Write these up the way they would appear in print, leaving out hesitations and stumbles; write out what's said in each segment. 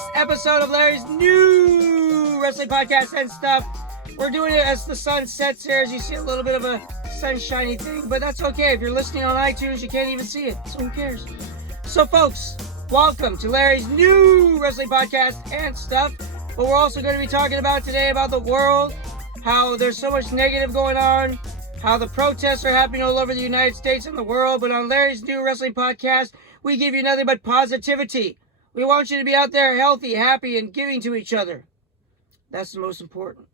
next episode of Larry's new wrestling podcast and stuff. We're doing it as the sun sets here, as you see a little bit of a sunshiny thing, but that's okay. If you're listening on iTunes, you can't even see it, so who cares? So, folks, welcome to Larry's new wrestling podcast and stuff. But we're also going to be talking about today about the world, how there's so much negative going on, how the protests are happening all over the United States and the world. But on Larry's new wrestling podcast, we give you nothing but positivity. We want you to be out there healthy, happy, and giving to each other. That's the most important.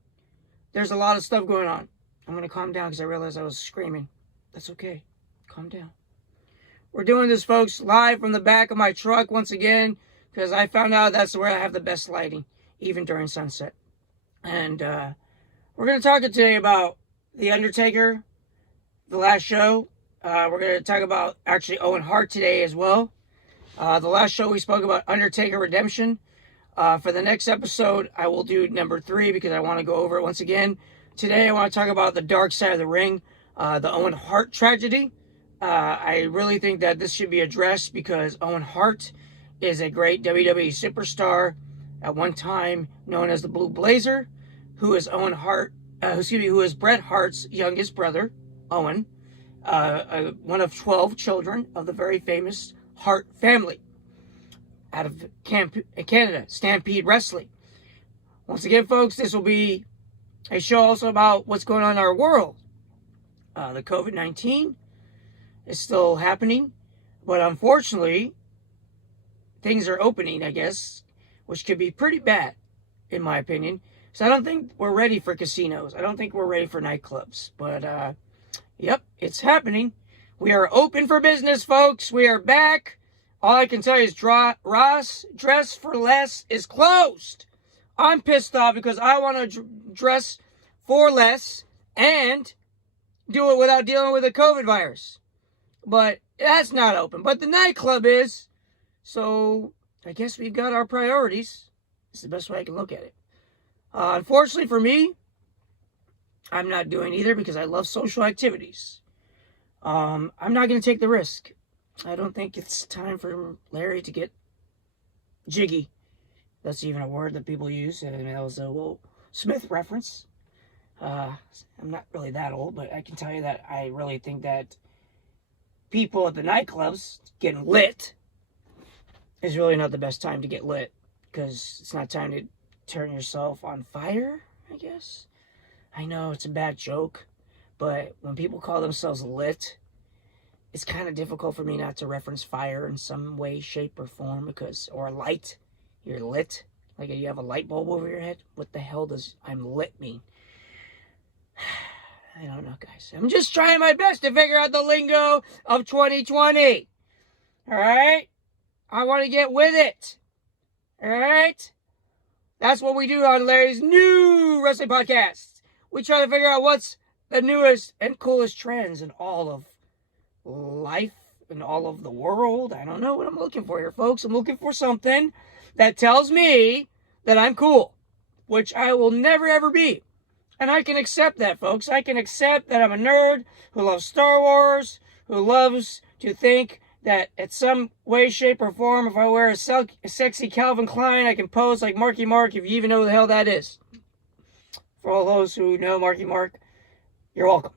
There's a lot of stuff going on. I'm going to calm down because I realized I was screaming. That's okay. Calm down. We're doing this, folks, live from the back of my truck once again, because I found out that's where I have the best lighting, even during sunset. And we're going to talk today about The Undertaker, the last show. We're going to talk about, actually, Owen Hart today as well. The last show we spoke about Undertaker Redemption. For the next episode, I will do number 3 because I want to go over it once again. Today, I want to talk about the dark side of the ring, the Owen Hart tragedy. I really think that this should be addressed because Owen Hart is a great WWE superstar, at one time known as the Blue Blazer, who is who is Bret Hart's youngest brother, Owen, one of 12 children of the very famous Hart family out of Canada, Stampede Wrestling. Once again, folks, this will be a show also about what's going on in our world. The COVID-19 is still happening, but unfortunately, things are opening, I guess, which could be pretty bad, in my opinion. So I don't think we're ready for casinos. I don't think we're ready for nightclubs. But, yep, it's happening. We are open for business, folks. We are back. All I can tell you is Ross Dress for Less is closed. I'm pissed off because I want to dress for less and do it without dealing with the COVID virus. But that's not open. But the nightclub is. So I guess we've got our priorities. It's the best way I can look at it. Unfortunately for me, I'm not doing either because I love social activities. I'm not going to take the risk. I don't think it's time for Larry to get jiggy. That's even a word that people use. And that was a Will Smith reference. I'm not really that old, but I can tell you that I really think that people at the nightclubs getting lit is really not the best time to get lit, because it's not time to turn yourself on fire, I guess. I know it's a bad joke, but when people call themselves lit, it's kind of difficult for me not to reference fire in some way, shape, or form, or light. You're lit, like you have a light bulb over your head. What the hell does I'm lit mean? I don't know, guys. I'm just trying my best to figure out the lingo of 2020. All right? I want to get with it. All right? That's what we do on Larry's new wrestling podcast. We try to figure out what's the newest and coolest trends in all of life and all of the world. I don't know what I'm looking for here, folks. I'm looking for something that tells me that I'm cool, which I will never, ever be. And I can accept that, folks. I can accept that I'm a nerd who loves Star Wars, who loves to think that in some way, shape, or form, if I wear a sexy Calvin Klein, I can pose like Marky Mark, if you even know who the hell that is. For all those who know Marky Mark, you're welcome.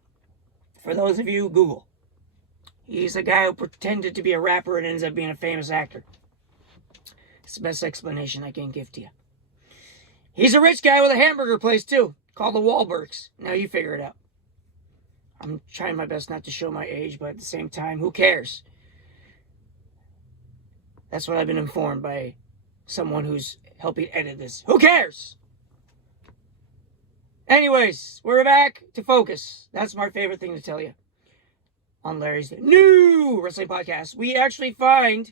For those of you, Google. He's a guy who pretended to be a rapper and ends up being a famous actor. It's the best explanation I can give to you. He's a rich guy with a hamburger place, too, called the Wahlbergs. Now you figure it out. I'm trying my best not to show my age, but at the same time, who cares? That's what I've been informed by someone who's helping edit this. Who cares? Anyways, we're back to focus. That's my favorite thing to tell you on Larry's new wrestling podcast. We actually find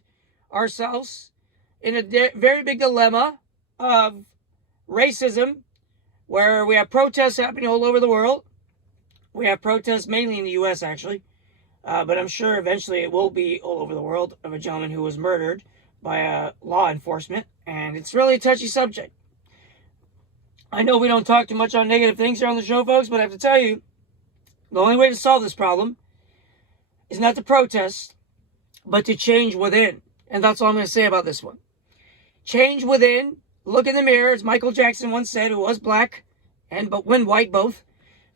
ourselves in a very big dilemma of racism, where we have protests happening all over the world. We have protests mainly in the U.S., actually. But I'm sure eventually it will be all over the world, of a gentleman who was murdered by law enforcement. And it's really a touchy subject. I know we don't talk too much on negative things here on the show, folks, but I have to tell you, the only way to solve this problem is not to protest, but to change within. And that's all I'm going to say about this one. change within, look in the mirror, as Michael Jackson once said, who was black but when white both.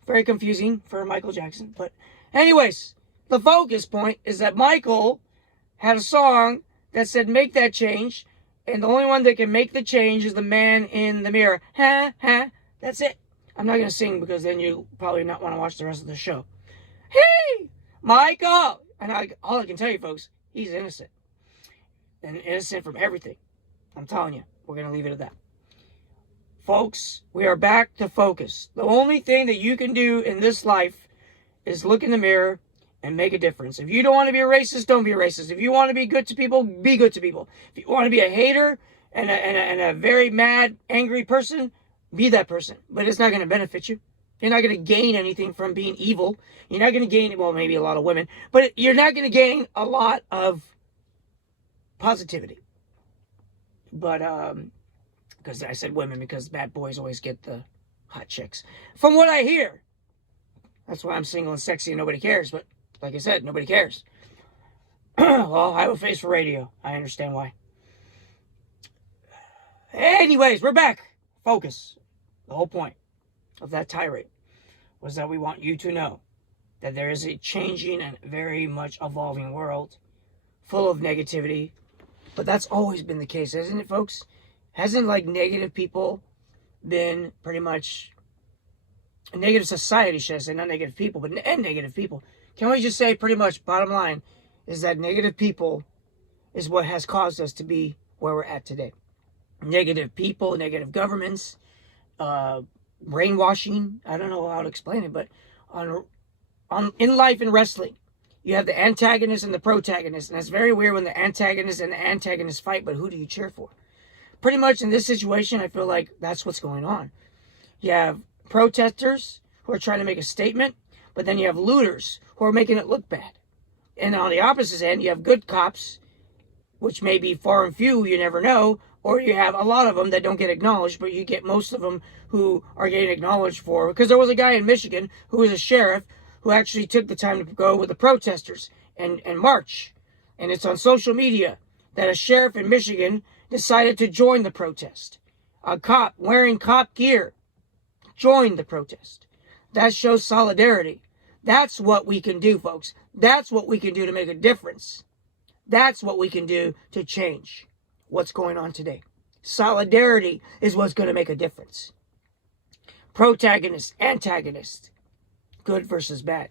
Very confusing for Michael Jackson. But anyways, the focus point is that Michael had a song that said make that change, and the only one that can make the change is the man in the mirror. Ha, ha. That's it. I'm not going to sing because then you probably not want to watch the rest of the show. Hey, Michael! And all I can tell you, folks, he's innocent. And innocent from everything. I'm telling you, we're going to leave it at that. Folks, we are back to focus. The only thing that you can do in this life is look in the mirror and make a difference. If you don't want to be a racist, don't be a racist. If you want to be good to people, be good to people. If you want to be a hater and a very mad, angry person, be that person. But it's not going to benefit you. You're not going to gain anything from being evil. You're not going to gain, well, maybe a lot of women, but you're not going to gain a lot of positivity. But, because I said women, because bad boys always get the hot chicks. From what I hear. That's why I'm single and sexy and nobody cares. But, like I said, nobody cares. Well, I have a face for radio. I understand why. Anyways, we're back. Focus. The whole point of that tirade was that we want you to know that there is a changing and very much evolving world full of negativity. But that's always been the case, hasn't it, folks? Hasn't, like, negative people been pretty much... A negative society, should I say, not negative people, but negative people. Can we just say, pretty much, bottom line, is that negative people is what has caused us to be where we're at today. Negative people, negative governments, brainwashing. I don't know how to explain it, but in life in wrestling, you have the antagonist and the protagonist, and it's very weird when the antagonist and the antagonist fight, but who do you cheer for? Pretty much in this situation, I feel like that's what's going on. You have protesters who are trying to make a statement, but then you have looters who are making it look bad. And on the opposite end, you have good cops, which may be far and few, you never know, or you have a lot of them that don't get acknowledged, but you get most of them who are getting acknowledged for. Because there was a guy in Michigan who was a sheriff who actually took the time to go with the protesters and march. And it's on social media that a sheriff in Michigan decided to join the protest. A cop wearing cop gear joined the protest. That shows solidarity. That's what we can do, folks. That's what we can do to make a difference. That's what we can do to change what's going on today. Solidarity is what's going to make a difference. Protagonist, antagonist, good versus bad.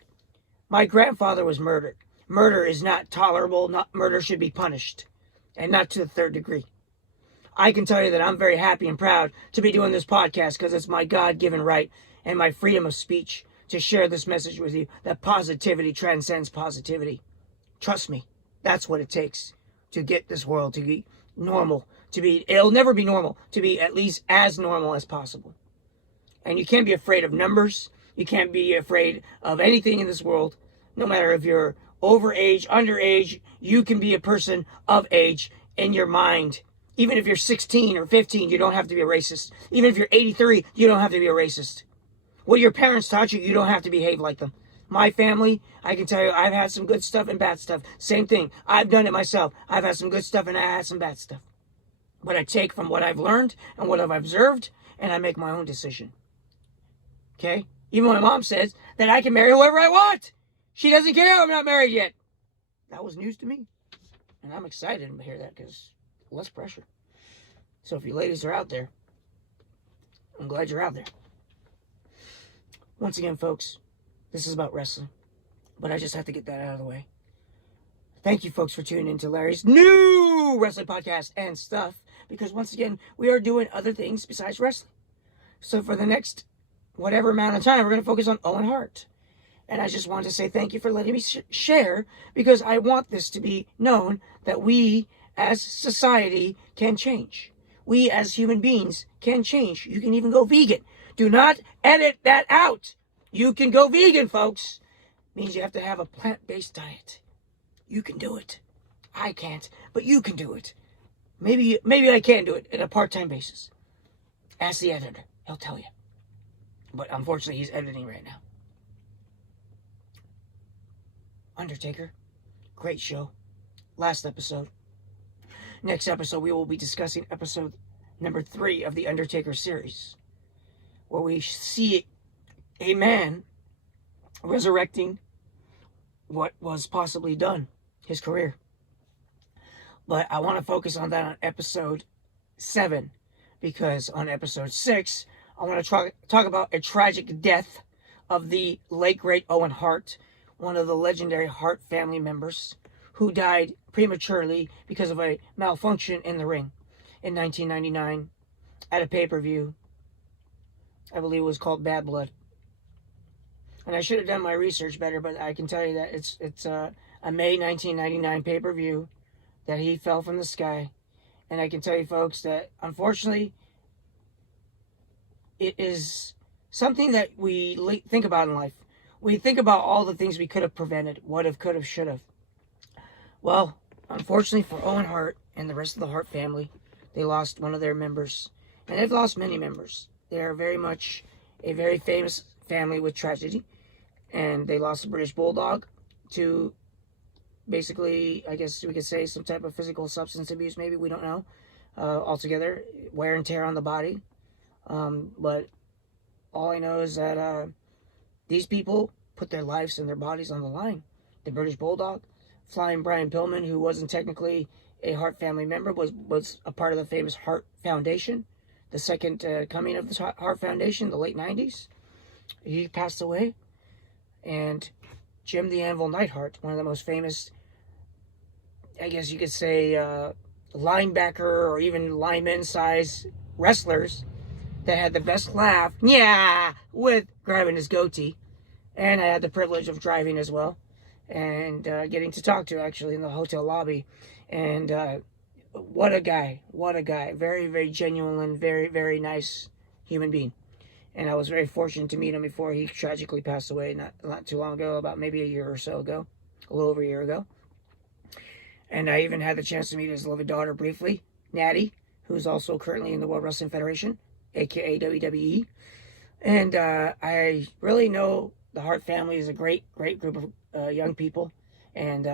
My grandfather was murdered. Murder is not tolerable. Murder should be punished, and not to the third degree. I can tell you that I'm very happy and proud to be doing this podcast because it's my God-given right and my freedom of speech to share this message with you, that positivity transcends positivity. Trust me, that's what it takes to get this world to be normal. It'll never be normal, to be at least as normal as possible. And you can't be afraid of numbers. You can't be afraid of anything in this world. No matter if you're overage, underage, you can be a person of age in your mind. Even if you're 16 or 15, you don't have to be a racist. Even if you're 83, you don't have to be a racist. What your parents taught you, you don't have to behave like them. My family, I can tell you, I've had some good stuff and bad stuff. Same thing. I've done it myself. I've had some good stuff and I had some bad stuff. But I take from what I've learned and what I've observed, and I make my own decision. Okay? Even my mom says that I can marry whoever I want. She doesn't care I'm not married yet. That was news to me. And I'm excited to hear that because less pressure. So if you ladies are out there, I'm glad you're out there. Once again, folks, this is about wrestling. But I just have to get that out of the way. Thank you, folks, for tuning into Larry's new wrestling podcast and stuff. Because once again, we are doing other things besides wrestling. So for the next whatever amount of time, we're going to focus on Owen Hart. And I just wanted to say thank you for letting me share, because I want this to be known that we as society can change. We as human beings can change. You can even go vegan. Do not edit that out. You can go vegan, folks. Means you have to have a plant-based diet. You can do it. I can't, but you can do it. Maybe I can do it on a part-time basis. Ask the editor. He'll tell you. But unfortunately, he's editing right now. Undertaker. Great show. Last episode. Next episode, we will be discussing episode number 3 of the Undertaker series, where we see a man resurrecting what was possibly done, his career. But I want to focus on that on episode 7, because on episode 6, I want to talk about a tragic death of the late great Owen Hart, one of the legendary Hart family members, who died prematurely because of a malfunction in the ring in 1999 at a pay-per-view. I believe it was called Bad Blood. And I should have done my research better, but I can tell you that it's a May 1999 pay-per-view that he fell from the sky. And I can tell you, folks, that unfortunately, it is something that we think about in life. We think about all the things we could have prevented, what if, could have, should have. Well, unfortunately for Owen Hart and the rest of the Hart family, they lost one of their members. And they've lost many members. They are very much a very famous family with tragedy. And they lost the British Bulldog to basically, I guess we could say, some type of physical substance abuse, maybe, we don't know. Altogether, wear and tear on the body. But all I know is that these people put their lives and their bodies on the line. The British Bulldog, Flying Brian Pillman, who wasn't technically a Hart family member, was a part of the famous Hart Foundation, the second coming of the Hart Foundation, the late 90s. He passed away. And Jim the Anvil Neidhart, one of the most famous, I guess you could say, linebacker or even lineman size wrestlers that had the best laugh, yeah, with grabbing his goatee. And I had the privilege of driving as well, and getting to talk to, actually, in the hotel lobby. And what a guy, very, very genuine and very, very nice human being. And I was very fortunate to meet him before he tragically passed away not too long ago, about maybe a year or so ago, a little over a year ago. And I even had the chance to meet his lovely daughter briefly, Natty, who's also currently in the World Wrestling Federation, aka WWE. And I really know the Hart family is a great group of young people. And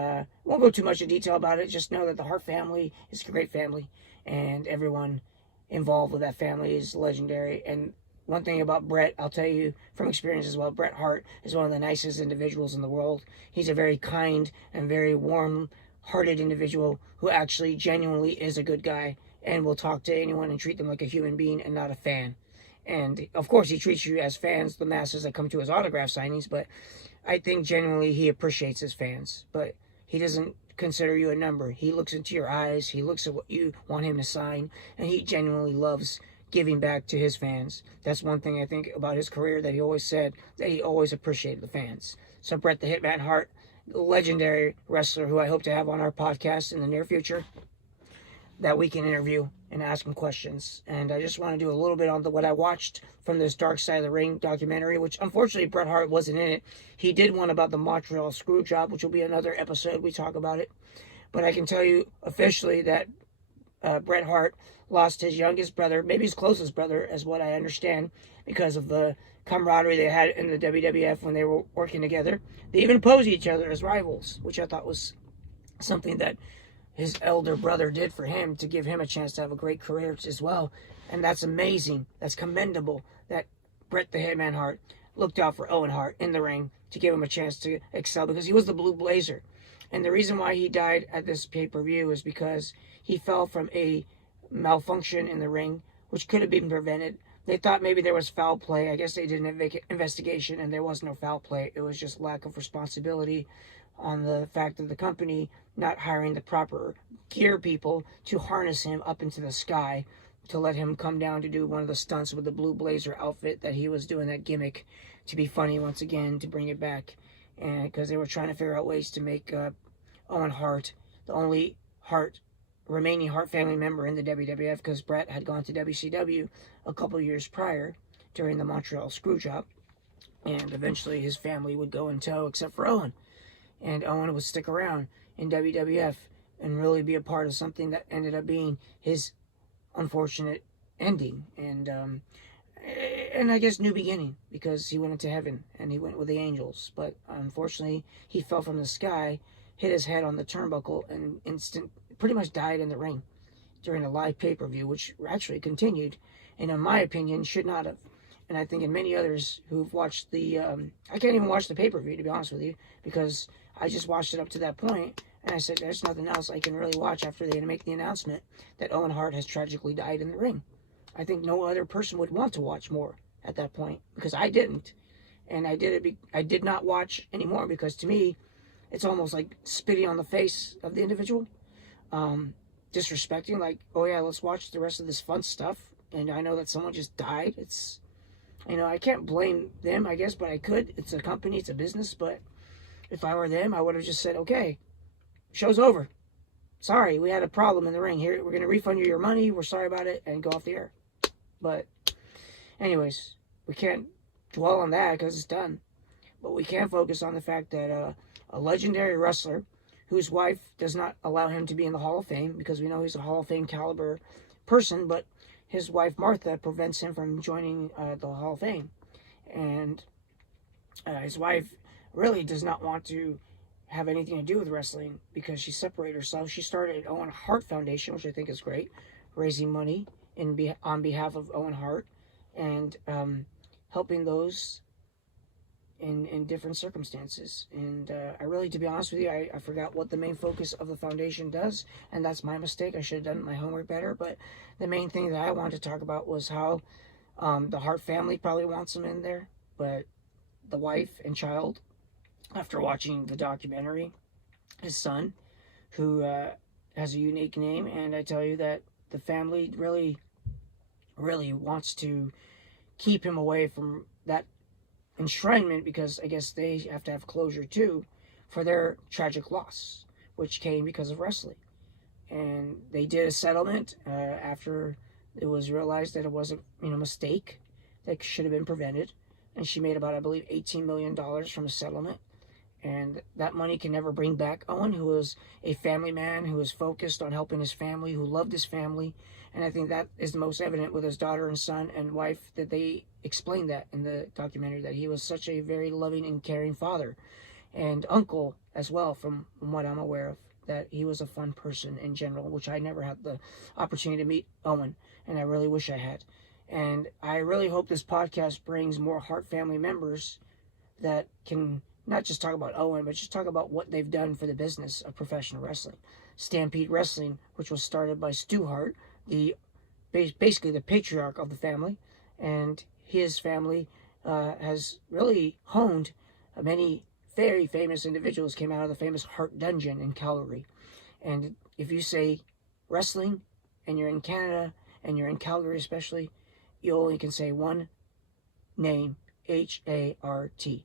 won't go too much in detail about it. Just know that the Hart family is a great family. And everyone involved with that family is legendary. And one thing about Bret, I'll tell you from experience as well, Bret Hart is one of the nicest individuals in the world. He's a very kind and very warm-hearted individual who actually genuinely is a good guy and will talk to anyone and treat them like a human being and not a fan. And, of course, he treats you as fans, the masses that come to his autograph signings, but I think genuinely he appreciates his fans. But he doesn't consider you a number. He looks into your eyes, he looks at what you want him to sign, and he genuinely loves giving back to his fans. That's one thing I think about his career, that he always said that he always appreciated the fans. So Bret the Hitman Hart, legendary wrestler who I hope to have on our podcast in the near future, that we can interview and ask him questions. And I just want to do a little bit on what I watched from this Dark Side of the Ring documentary, which unfortunately Bret Hart wasn't in it. He did one about the Montreal Screwjob, which will be another episode we talk about it. But I can tell you officially that Bret Hart lost his youngest brother, maybe his closest brother, as what I understand, because of the camaraderie they had in the WWF when they were working together. They even posed each other as rivals, which I thought was something that his elder brother did for him to give him a chance to have a great career as well. And that's amazing. That's commendable that Bret the Hitman Hart looked out for Owen Hart in the ring to give him a chance to excel, because he was the Blue Blazer. And the reason why he died at this pay-per-view is because he fell from a malfunction in the ring, which could have been prevented. They thought maybe there was foul play. I guess they did an investigation, and there was no foul play. It was just lack of responsibility on the fact of the company not hiring the proper gear people to harness him up into the sky to let him come down to do one of the stunts with the Blue Blazer outfit that he was doing, that gimmick, to be funny once again, to bring it back. And because they were trying to figure out ways to make Owen Hart the only remaining Hart family member in the WWF, because Bret had gone to WCW a couple years prior during the Montreal Screwjob, and eventually his family would go in tow except for Owen. And Owen would stick around in WWF and really be a part of something that ended up being his unfortunate ending, and I guess new beginning, because he went into heaven and he went with the angels. But unfortunately, he fell from the sky, hit his head on the turnbuckle, and pretty much died in the ring. during a live pay-per-view, which actually continued, and in my opinion, should not have. And I think in many others who've watched the, I can't even watch the pay-per-view, to be honest with you, because I just watched it up to that point, and I said, there's nothing else I can really watch after they make the announcement that Owen Hart has tragically died in the ring. I think no other person would want to watch more at that point, because I didn't. And I did not watch anymore, because to me, it's almost like spitting on the face of the individual. Disrespecting, like, oh yeah, let's watch the rest of this fun stuff. And I know that someone just died. It's, I can't blame them, I guess, but I could. It's a company, it's a business, but if I were them, I would have just said, okay, show's over. Sorry, we had a problem in the ring. Here, we're going to refund you your money. We're sorry about it, and go off the air. But anyways, we can't dwell on that because it's done. But we can focus on the fact that a legendary wrestler whose wife does not allow him to be in the Hall of Fame, because we know he's a Hall of Fame caliber person, but his wife Martha prevents him from joining the Hall of Fame. And his wife really does not want to have anything to do with wrestling because she separated herself. She started Owen Hart Foundation, which I think is great, raising money on behalf of Owen Hart, and helping those in different circumstances. And I really, to be honest with you, I forgot what the main focus of the foundation does, and that's my mistake. I should have done my homework better. But the main thing that I wanted to talk about was how the Hart family probably wants him in there, but the wife and child, after watching the documentary, his son, who has a unique name, and I tell you that the family really, really wants to keep him away from that enshrinement, because I guess they have to have closure too for their tragic loss, which came because of wrestling. And they did a settlement after it was realized that it was a mistake that should have been prevented, and she made about, I believe, $18 million from a settlement. And that money can never bring back Owen, who was a family man, who was focused on helping his family, who loved his family. And I think that is the most evident with his daughter and son and wife, that they explained that in the documentary, that he was such a very loving and caring father and uncle as well, from what I'm aware of, that he was a fun person in general, which I never had the opportunity to meet Owen, and I really wish I had. And I really hope this podcast brings more Hart family members that can not just talk about Owen, but just talk about what they've done for the business of professional wrestling. Stampede Wrestling, which was started by Stu Hart, basically the patriarch of the family, and his family has really honed many very famous individuals. Came out of the famous Hart Dungeon in Calgary. And if you say wrestling and you're in Canada and you're in Calgary especially, you only can say one name, H-A-R-T.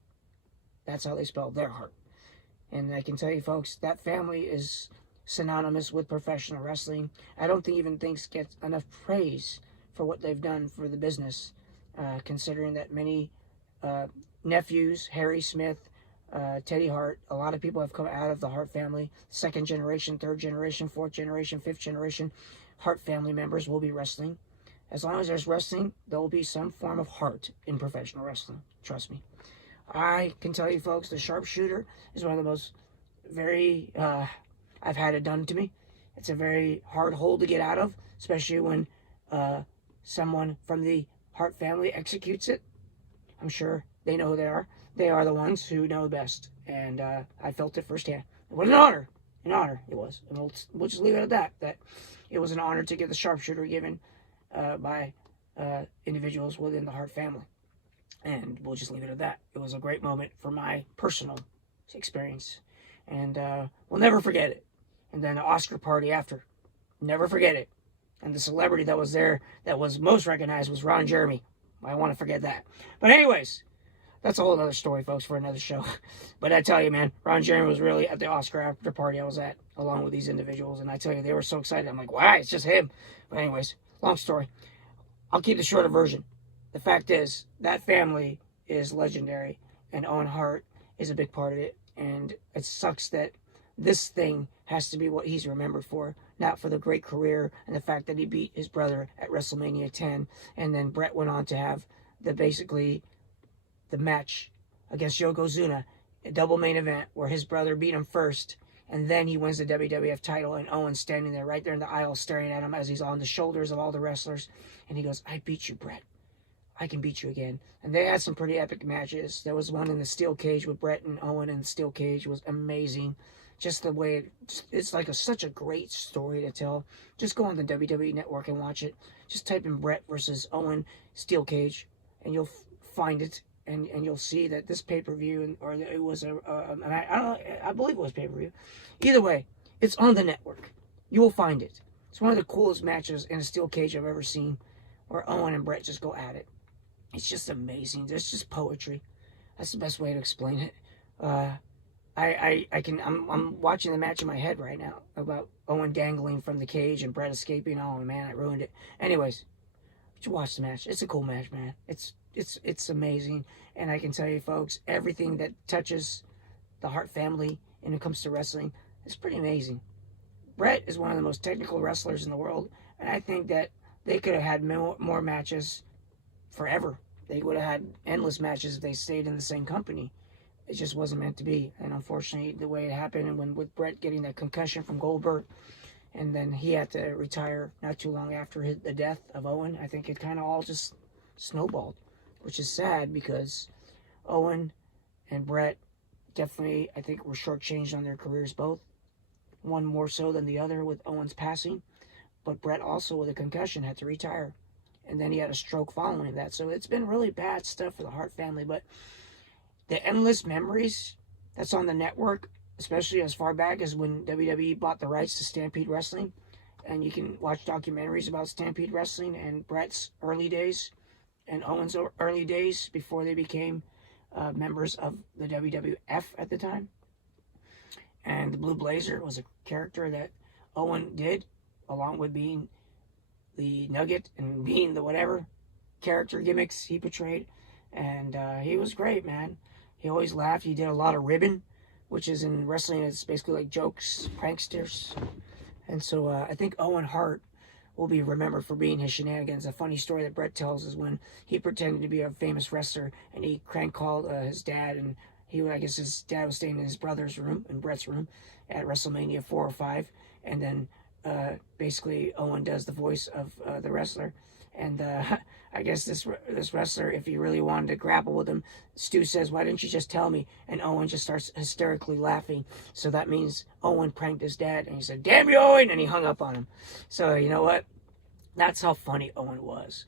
That's how they spell their Hart. And I can tell you, folks, that family is synonymous with professional wrestling. I don't think even things get enough praise for what they've done for the business, considering that many nephews, Harry Smith, Teddy Hart, a lot of people have come out of the Hart family. Second generation, third generation, fourth generation, fifth generation Hart family members will be wrestling. As long as there's wrestling, there will be some form of Hart in professional wrestling. Trust me. I can tell you, folks, the sharpshooter is one of the most I've had it done to me. It's a very hard hole to get out of, especially when someone from the Hart family executes it. I'm sure they know who they are. They are the ones who know best, and I felt it firsthand. It was an honor. An honor it was. And we'll just leave it at that, that it was an honor to get the sharpshooter given by individuals within the Hart family. And we'll just leave it at that. It was a great moment for my personal experience. And we'll never forget it. And then the Oscar party after. Never forget it. And the celebrity that was there that was most recognized was Ron Jeremy. I want to forget that. But anyways, that's a whole other story, folks, for another show. But I tell you, man, Ron Jeremy was really at the Oscar after party I was at, along with these individuals. And I tell you, they were so excited. I'm like, why? It's just him. But anyways, long story. I'll keep the shorter version. The fact is, that family is legendary, and Owen Hart is a big part of it. And it sucks that this thing has to be what he's remembered for, not for the great career and the fact that he beat his brother at WrestleMania 10. And then Brett went on to have the match against Yokozuna, a double main event where his brother beat him first, And then he wins the WWF title, and Owen's standing there right there in the aisle staring at him as he's on the shoulders of all the wrestlers. And he goes, I beat you, Bret. I can beat you again. And they had some pretty epic matches. There was one in the steel cage with Bret and Owen in the steel cage. It was amazing. Just the way it's like such a great story to tell. Just go on the WWE Network and watch it. Just type in Bret versus Owen steel cage, and you'll find it. And you'll see that this pay-per-view, or it was I believe it was pay-per-view. Either way, it's on the network. You will find it. It's one of the coolest matches in a steel cage I've ever seen, where Owen and Bret just go at it. It's just amazing. There's just poetry. That's the best way to explain it. I'm watching the match in my head right now about Owen dangling from the cage and Bret escaping. Oh man, I ruined it. Anyways, you watch the match. It's a cool match, man. It's amazing. And I can tell you, folks, everything that touches the Hart family when it comes to wrestling is pretty amazing. Bret is one of the most technical wrestlers in the world, and I think that they could have had more matches forever. They would have had endless matches if they stayed in the same company. It just wasn't meant to be. And unfortunately, the way it happened, and when with Bret getting that concussion from Goldberg, and then he had to retire not too long after the death of Owen, I think it kind of all just snowballed, which is sad because Owen and Bret definitely, I think, were shortchanged on their careers both. One more so than the other with Owen's passing, but Bret also with a concussion had to retire. And then he had a stroke following that. So it's been really bad stuff for the Hart family. But the endless memories that's on the network, especially as far back as when WWE bought the rights to Stampede Wrestling, and you can watch documentaries about Stampede Wrestling and Bret's early days and Owen's early days before they became members of the WWF at the time. And the Blue Blazer was a character that Owen did, along with being the Nugget and being the whatever character gimmicks he portrayed. And he was great, man. He always laughed. He did a lot of ribbon, which is in wrestling, it's basically like jokes, pranksters. And so I think Owen Hart will be remembered for being his shenanigans. A funny story that Bret tells is when he pretended to be a famous wrestler and he crank called his dad, and I guess his dad was staying in his brother's room, in Bret's room, at WrestleMania 4 or 5. And then basically Owen does the voice of the wrestler. And I guess this wrestler, if he really wanted to grapple with him, Stu says, why didn't you just tell me? And Owen just starts hysterically laughing. So that means Owen pranked his dad. And he said, damn you, Owen! And he hung up on him. So you know what? That's how funny Owen was.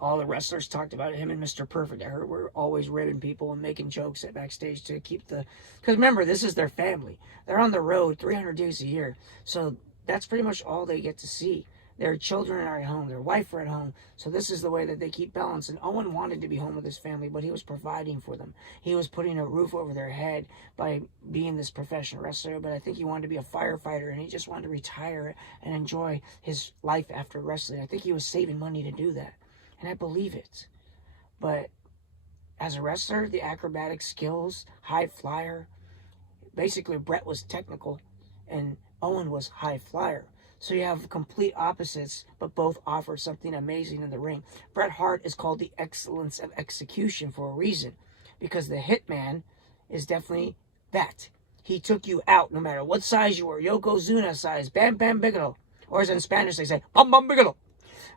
All the wrestlers talked about him and Mr. Perfect. I heard we're always ribbing people and making jokes at backstage to keep the... Because remember, this is their family. They're on the road 300 days a year. So that's pretty much all they get to see. Their children are at home. Their wife are at home. So this is the way that they keep balance. And Owen wanted to be home with his family, but he was providing for them. He was putting a roof over their head by being this professional wrestler. But I think he wanted to be a firefighter, and he just wanted to retire and enjoy his life after wrestling. I think he was saving money to do that. And I believe it. But as a wrestler, the acrobatic skills, high flyer, basically Bret was technical and Owen was high flyer. So you have complete opposites, but both offer something amazing in the ring. Bret Hart is called the excellence of execution for a reason, because the Hitman is definitely that. He took you out no matter what size you were. Yokozuna size, Bam Bam Bigelow. Or as in Spanish they say, Bam Bam Bigelow.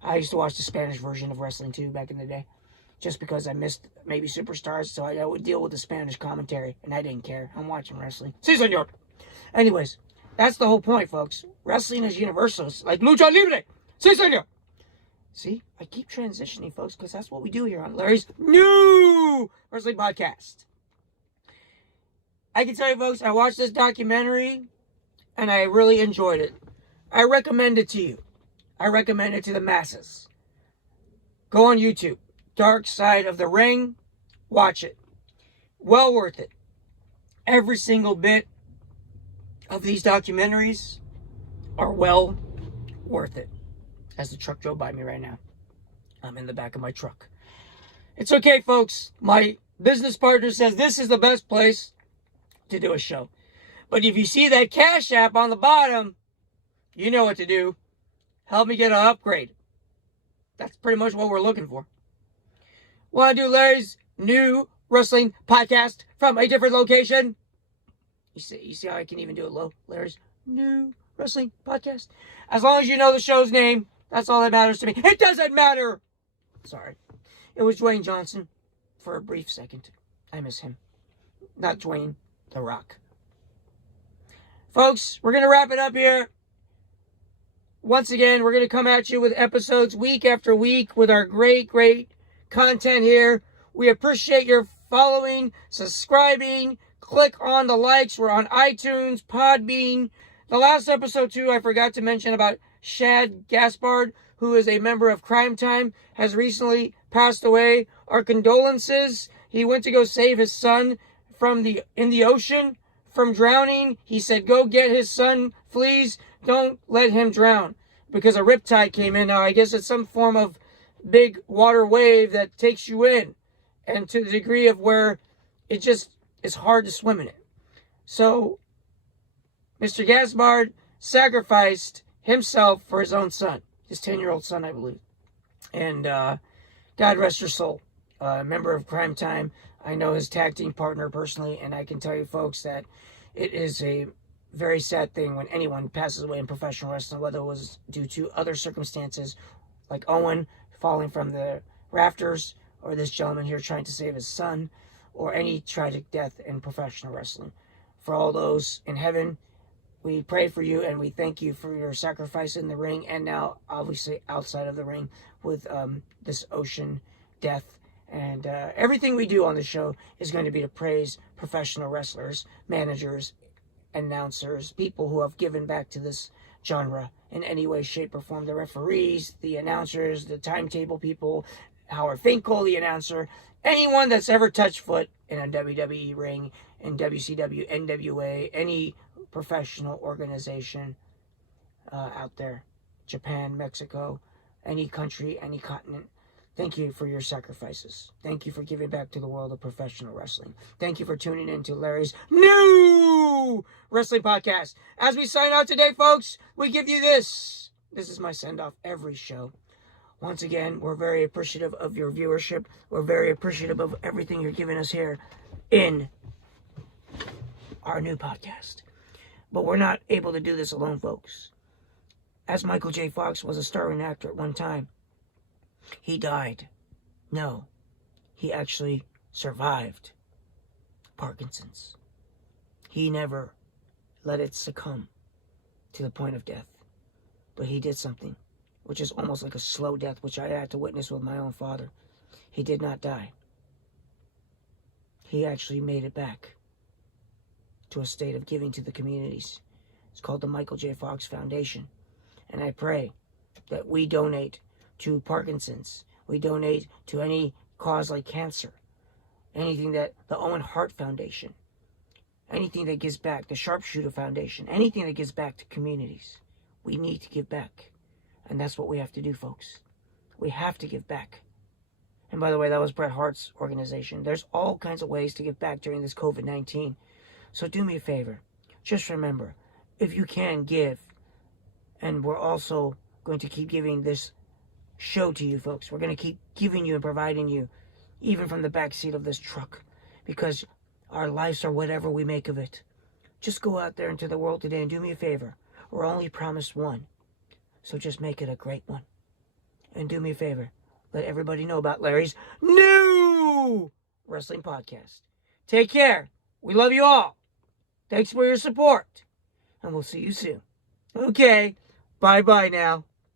I used to watch the Spanish version of wrestling too back in the day, just because I missed maybe Superstars, so I would deal with the Spanish commentary, and I didn't care. I'm watching wrestling. Si, senor. Anyways, that's the whole point, folks. Wrestling is universal. It's like lucha libre. Si, senor. See, I keep transitioning, folks, because that's what we do here on Larry's new wrestling podcast. I can tell you, folks, I watched this documentary, and I really enjoyed it. I recommend it to you. I recommend it to the masses. Go on YouTube. Dark Side of the Ring. Watch it. Well worth it. Every single bit of these documentaries are well worth it. As the truck drove by me right now. I'm in the back of my truck. It's okay, folks. My business partner says this is the best place to do a show. But if you see that Cash App on the bottom, you know what to do. Help me get an upgrade. That's pretty much what we're looking for. Want to do Larry's new wrestling podcast from a different location? You see how I can even do it low? Larry's New Wrestling Podcast. As long as you know the show's name, that's all that matters to me. It doesn't matter! Sorry. It was Dwayne Johnson for a brief second. I miss him. Not Dwayne, The Rock. Folks, we're going to wrap it up here. Once again, we're going to come at you with episodes week after week with our great, great content here. We appreciate your following, subscribing, click on the likes. We're on iTunes, Podbean. The last episode, too, I forgot to mention about Shad Gaspard, who is a member of Crime Time, has recently passed away. Our condolences. He went to go save his son in the ocean from drowning. He said, go get his son, please. Don't let him drown. Because a riptide came in. Now, I guess it's some form of big water wave that takes you in. And to the degree of where it just is hard to swim in it. So, Mr. Gaspard sacrificed himself for his own son. His 10-year-old son, I believe. And God rest your soul. Member of Crime Time. I know his tag team partner personally. And I can tell you, folks, that it is a very sad thing when anyone passes away in professional wrestling, whether it was due to other circumstances, like Owen falling from the rafters, or this gentleman here trying to save his son, or any tragic death in professional wrestling. For all those in heaven, we pray for you and we thank you for your sacrifice in the ring and now obviously outside of the ring with this ocean death. And everything we do on the show is going to be to praise professional wrestlers, managers, announcers, people who have given back to this genre in any way, shape, or form. The referees, the announcers, the timetable people, Howard Finkel, the announcer, anyone that's ever touched foot in a WWE ring, in WCW, NWA, any professional organization out there, Japan, Mexico, any country, any continent. Thank you for your sacrifices. Thank you for giving back to the world of professional wrestling. Thank you for tuning in to Larry's New Wrestling Podcast. As we sign out today, folks, we give you this. This is my send-off every show. Once again, we're very appreciative of your viewership. We're very appreciative of everything you're giving us here in our new podcast. But we're not able to do this alone, folks. As Michael J. Fox was a starring actor at one time, he died. No, he actually survived Parkinson's. He never let it succumb to the point of death. But he did something, which is almost like a slow death, which I had to witness with my own father. He did not die. He actually made it back to a state of giving to the communities. It's called the Michael J. Fox Foundation. And I pray that we donate to Parkinson's. We donate to any cause like cancer. Anything that the Owen Hart Foundation. Anything that gives back. The Sharpshooter Foundation. Anything that gives back to communities. We need to give back. And that's what we have to do, folks. We have to give back. And by the way, that was Bret Hart's organization. There's all kinds of ways to give back during this COVID-19. So do me a favor. Just remember, if you can give, and we're also going to keep giving this show to you, folks. We're going to keep giving you and providing you, even from the back seat of this truck, because our lives are whatever we make of it. Just go out there into the world today and do me a favor. We're only promised one. So just make it a great one. And do me a favor. Let everybody know about Larry's New Wrestling Podcast. Take care. We love you all. Thanks for your support. And we'll see you soon. Okay. Bye-bye now.